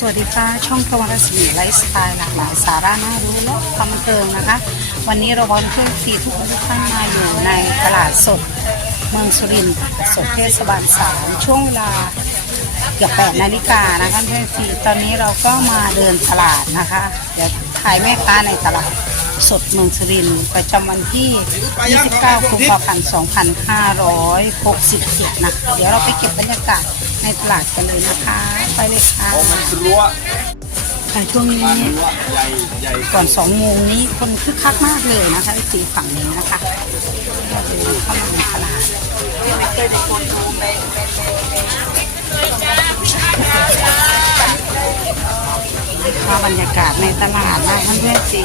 สวัสดีค่ะ ช่องตะวันรัศมีไลฟ์สไตล์หลากหลายสาระน่ารู้และความเทิงนะคะ วันนี้เราพร้อมเพื่อนฟีทุกคนทุกท่านมาอยู่ในตลาดสด เมืองสุรินทร์สดเทศบาลสามช่วงเวลาเกือบแปดนาฬิกานะคะเพื่อนฟีตอนนี้เราก็มาเดินตลาดนะคะ เดี๋ยวขายแม่ค้าในตลาดสดเมืองสุรินทร์ประจำวันที่ 29 กุมภาพันธ์ 2567 นะ เดี๋ยวเราไปเก็บบรรยากาศ ในตลาดกันเลยนะคะ ไปเลยค่ะรั้วค่ะช่วงนี้รั้วใหญ่ใหญ่ก่อนสองโมงนี้คนคึกคักมากเลยนะคะสีฝั่งนี้นะคะเราเดินเข้ามาในตลาดมาบรรยากาศในตลาดนะท่านเพื่อนสี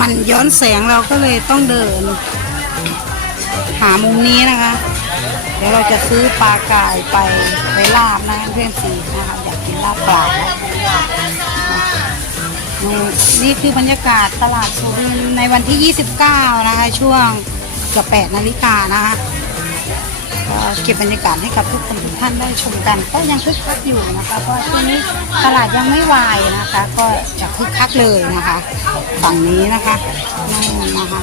มันย้อนแสงเราก็เลยต้องเดิน หามุมนี้นะคะ เดี๋ยวเราจะซื้อปลากายไปไปลาบนะเพื่อนสีนะคะอยากกินลาบปลานะนี่นี่คือบรรยากาศตลาดสุรินในวันที่ 29 นะคะ ช่วงเกือบ8นาฬิกานะคะก็เก็บบรรยากาศให้กับทุกคนทุกท่านได้ชมกัน ก็ยังคึกคักอยู่นะคะเพราะช่วงนี้ตลาดยังไม่วายนะคะ ก็จะคึกคักเลยนะคะ ฝั่งนี้นะคะนู่นนะคะ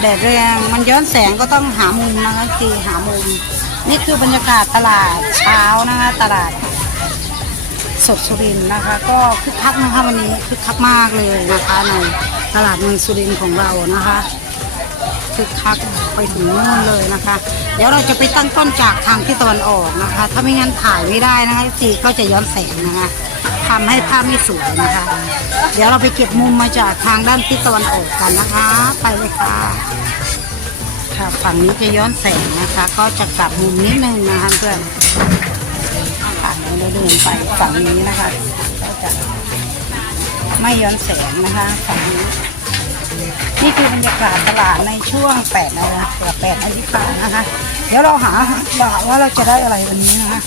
แดดแรงมันย้อนแสงก็ต้องหามุมนะคะคือหามุม นี่คือบรรยากาศตลาดเช้านะคะตลาดสดสุรินนะคะ ก็คึกคักนะคะวันนี้คึกคักมากเลยนะคะในตลาดเมืองสุรินของเรานะคะคึกคักไปถึงนู่นเลยนะคะ เดี๋ยวเราจะไปตั้งต้นจากทางที่ตะวันออกนะคะ ถ้าไม่งั้นถ่ายไม่ได้นะคะสีก็จะย้อนแสงนะคะ ทำให้ภาพไม่สวยนะคะ เดี๋ยวเราไปเก็บมุมมาจากทางด้านทิศตะวันออกกันนะคะ ไปเลยค่ะค่ะฝั่งนี้จะย้อนแสงนะคะ ก็จะกลับมุมนิดนึงนะคะเพื่อนค่ะเราเดินไปฝั่งนี้นะคะก็จะไม่ย้อนแสงนะคะฝั่งนี้นี่คือบรรยากาศตลาดในช่วง8นาฬิกาเกือบ8นาฬิกานะคะ เดี๋ยวเราหาว่าว่าเราจะได้อะไรวันนี้นะคะ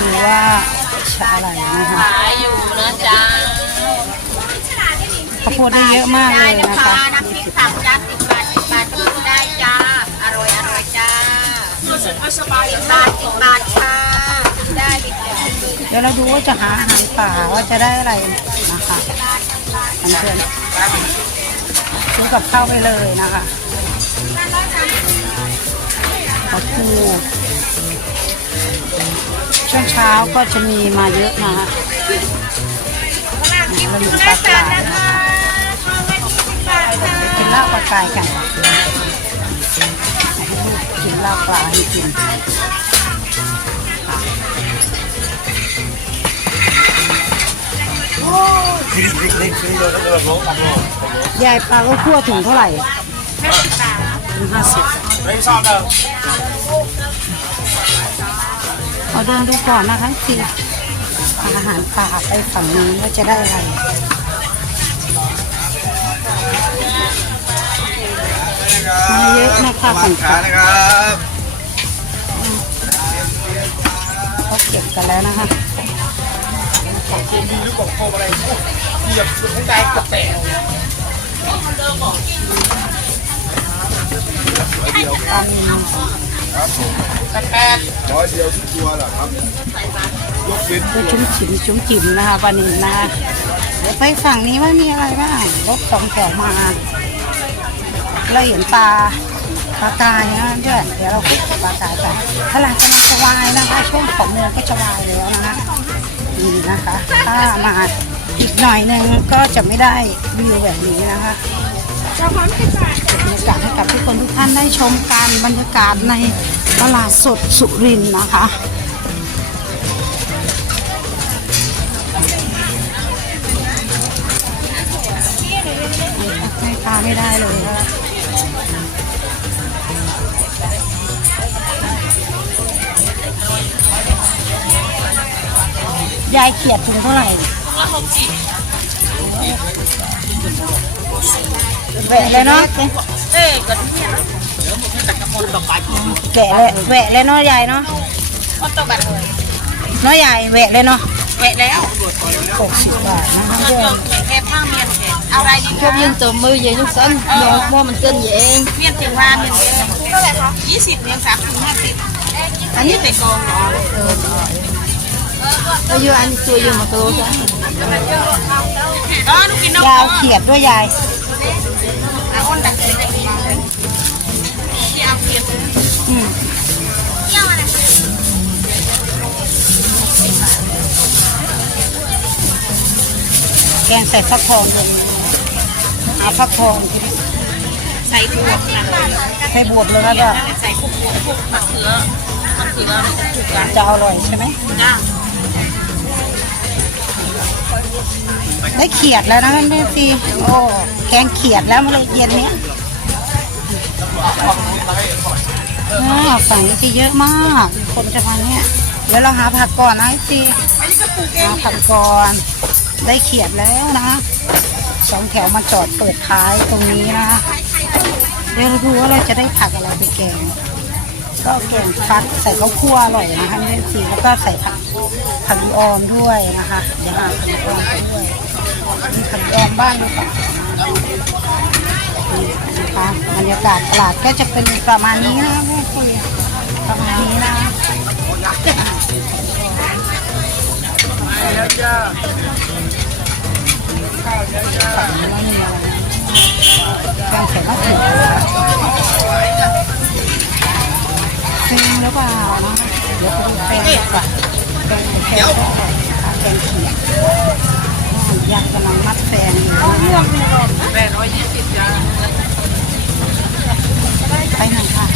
ดูว่าชาอะไรนะคะขายอยู่นะจ๊ะข้าวโพดได้เยอะมากเลยนะคะน้ำพริกสามจานสิบบาทสิบบาทกินได้จ้า อร่อยอร่อยจ้าสิบบาทสิบบาทค่ะได้ดิบเดี๋ยวเราดูว่าจะหาอาหารป่าว่าจะได้อะไร เพื่อนซื้อกับข้าวไปเลยนะคะขอคูช่วงเช้าก็จะมีมาเยอะนะคะเราอยู่ปลากรายนะคะกินลาบปลากรายกันให้ลูกกินลาบปลาให้กิน ยายปลาก็คั่วถึงเท่าไหร่ถึงห้าสิบไม่ชอบเด้อเอาเดินดูก่อนนะคะสิอาหารป่าไปฝั่งนี้ว่าจะได้อะไรมาเยอะนะคะฝั่งขานะครับเขาเก็บกันแล้วนะคะ ของเกมดีหรือของโคมอะไรเหยียบสุดท้ายกับแตกปลานิลครับผมแปดร้อยเดียวทุกตัวเหรอครับยกเว้นดูชุ่มฉิมชุ่มจิ๋มนะคะปลานิลนะคะเดี๋ยวไปฝั่งนี้ว่ามีอะไรบ้างรถสองแถวมาเราเห็นปลาปลากายนะเพื่อนเดี๋ยวเราไปปลากายกันถ้าหลังจาจะวายนะคะช่วงสองโมงก็จะวายแล้วนะคะ นี่นะคะ ถ้ามาอีกหน่อยหนึงก็จะไม่ได้วิวแบบนี้นะคะบรรยากาศให้กับทุกคนทุกท่านได้ชมกันบรรยากาศในตลาดสดสุรินทร์นะคะให้ปลาไม่ได้เลย ยายเขียดถุงเท่าไหร่ละหกสิบโอ้ยแหวะเลยเนาะเอ้ยก็เนี่ยแหวะเลยแหวะเลยเนาะยายเนาะมันต้องแบบเลยเนาะยายแหวะเลยเนาะแวะแล้วหกสิบบาทนะคะก็เพื่อนจบแค่ผ้าเมียนแค่เอาอะไรดีชอบยิงตัวมือยิงสั้นเนาะว่ามันเกินเองเมียนเจียงว่าเมียนเองเท่าไหร่คะยี่สิบเมียนสามถึงห้าสิบอันนี้เป็นกองเนาะ อายุอันตัวอยู่มาตัวซะอ๋อลูกกินนกยาวเขียดด้วยยายอะอ้นดักเลยที่เอาเพียนอืมแกงใส่ฟักทองเลยเอาฟักทองใส่ถั่วนะใส่บวบเลยครับว่าใส่พวกพวกพวกมะเขือมะเขือถูกกันจะอร่อยใช่ไหมจ้า ได้เขียดแล้วนะแม่ซีโอ้แกงเขียดแล้วเมื่อเย็นเนี้ยอ้าวฝั่งนี้จะเยอะมาก คนจะมาเนี่ยเดี๋ยวเราหาผักก่อนนะซีหาผักก่อนได้เขียดแล้วนะสองแถวมาจอดเปิดท้ายตรงนี้นะเดี๋ยวเราดูว่าเราจะได้ผักอะไรไปแกง ก็แกงฟักใส่ข้าวคั่วอร่อยนะคะแม่ซีแล้วก็ใส่ผักผักออมด้วยนะคะเดี๋ยวหาผักออมไปด้วยมีผักแกงบ้านหรือเปล่านะคะบรรยากาศตลาดก็จะเป็นประมาณนี้นะแม่คุยประมาณนี้นะเยอะจ้าข้าวเยอะจ้าไม่มีอะไรแกงใส่มะเขือเซ็ง หรือเปล่านะเดี๋ยวไปดูแกงดีกว่าแกงแกงแกงเขียดยังกำลังมัดแฟนอยู่นะแปดร้อยยี่สิบจ้าไปหน่อยค่ะ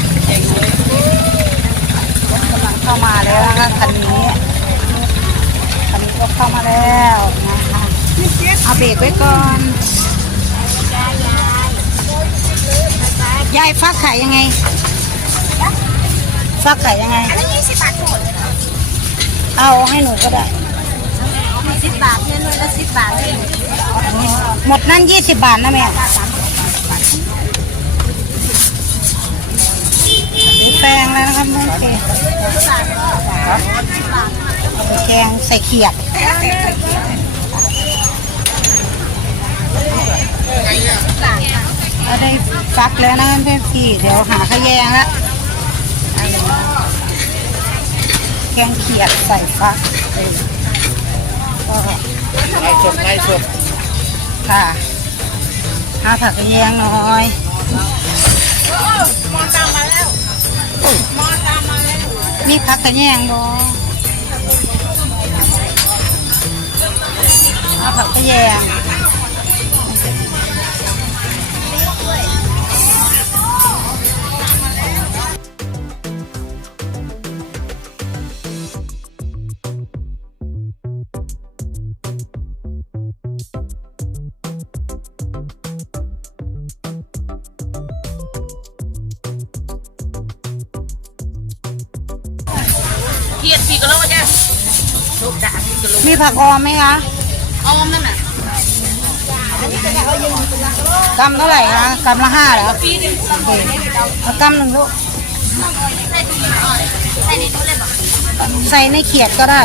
รถกำลังเข้ามาแล้วนะคะคันนี้คันนี้ก็เข้ามาแล้วนะคะเอาเบรกไว้ก่อนยายฟักไข่ยังไง ฟักไข่ยังไง อันนี้ยี่สิบบาทหมดเอาให้หนูก็ได้สิบบาทเนี่ยเลยละสิบบาทเลยหมดนั่นยี่สิบบาทนะแม่ซื้อแปลงแล้วนะครับแม่เกแกงใส่เขียดเราได้ฟักแล้วนะเพื่อนพี่เดี๋ยวหาขยงละ แกงเขียดใส่ฟักเออก็ไล่สดไล่สดค่ะหาผักกระแยงหน่อยมอนตามมาแล้วมอนตามมาแล้ว มีผักกระแยงบ่เอาผักกระแยง เทียนสี่กิโลจ้ะลูกด่างสี่กิโลมีผักออมไหมคะออมนั่นน่ะกำเท่าไหร่คะกำละห้าเหรอปีนึงโอเคเอากำหนึ่งลูกใส่ถุงมืออ่อนใส่ในนู้นเลยบอกใส่ในเขียดก็ได้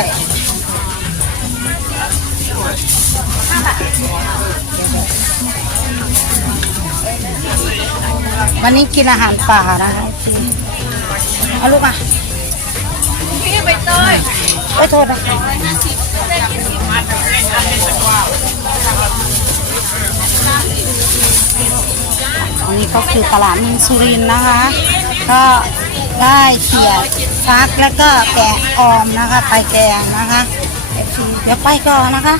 วันนี้กินอาหารป่านะคะเอาลูกอะ พี่ใบเตยไม่โทษนะอันนี้ก็คือตลาดมินสุรินนะคะ ก็ได้เขียดฟักแล้วก็แกะออมนะคะไปแกงนะคะเดี๋ยวไปก่อนนะคะ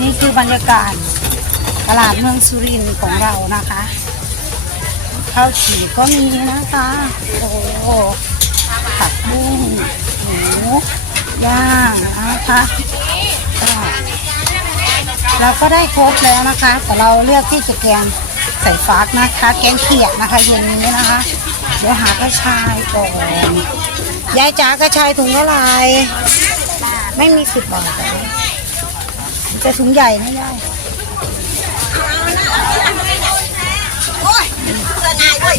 นี่คือบรรยากาศตลาดเมืองสุรินทร์ของเรานะคะข้าวจี่ก็มีนะคะ โอ้โห ผักบุ้งหมูย่างนะคะเราก็ได้ครบแล้วนะคะ แต่เราเลือกที่จะแกงใส่ฟักนะคะ แกงเขียดนะคะเย็นนี้นะคะ เดี๋ยวหากระชายก่อนยายจ๋ากระชายถุงเท่าไรไม่มีสิบบาทจะถุงใหญ่นะยายโอ้ยสนายเว้ย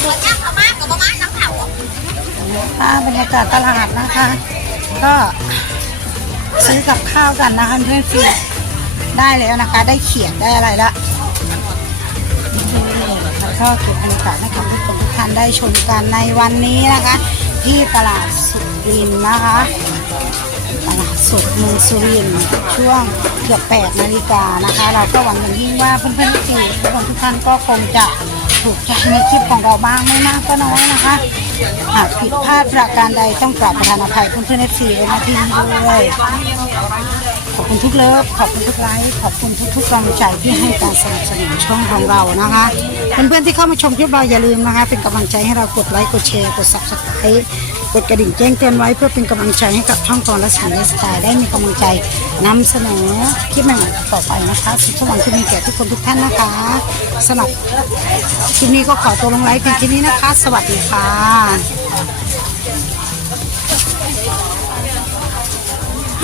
หัวจ้าพมากับพม่า ณน้ำเผาอ่าบรรยากาศตลาดนะคะ ก็ซื้อกับข้าวกันนะคะเพื่อนฟิได้แล้วนะคะ ได้เขียนได้อะไรละแล้วก็เก็บบรรยากาศให้กับทุกท่านได้ชมกันในวันนี้นะคะ ที่ตลาดสุรินนะคะตลาดสดเมืองสุรินช่วงเกือบ8นาฬิกานะคะ เราก็หวังอย่างยิ่งว่าเพื่อนๆทุกคนทุกท่านก็คงจะถูกใจในคลิปของเราบ้างไม่มากก็น้อยนะคะ หากผิดพลาดประการใดต้องกราบประธานอภัยเพื่อนๆเอฟซีไว้ณที่นี้ด้วยขอบคุณทุกเลิฟขอบคุณทุกไลค์ขอบคุณทุกๆกำลังใจที่ให้การสนับสนุนช่องของเรานะคะเพื่อนๆที่เข้ามาชมคลิปเราอย่าลืมนะคะ เป็นกำลังใจให้เรากดไลค์กดแชร์กดซับสไครต์ ดกระดิ่งแจ้งเตือนไว้เพื่อเป็นกำลังใจให้กับช่องกรและสีสไตล์ได้มีกำลังใจนำเสนอคลิปใหม่ๆต่อไปนะคะสุขสวัสดิ์ที่มีแก่ทุกคนทุกท่านนะคะสำหรับคลิปนี้ก็ขอตัวลงไลฟ์เพียงแค่นี้นะคะ สวัสดีค่ะ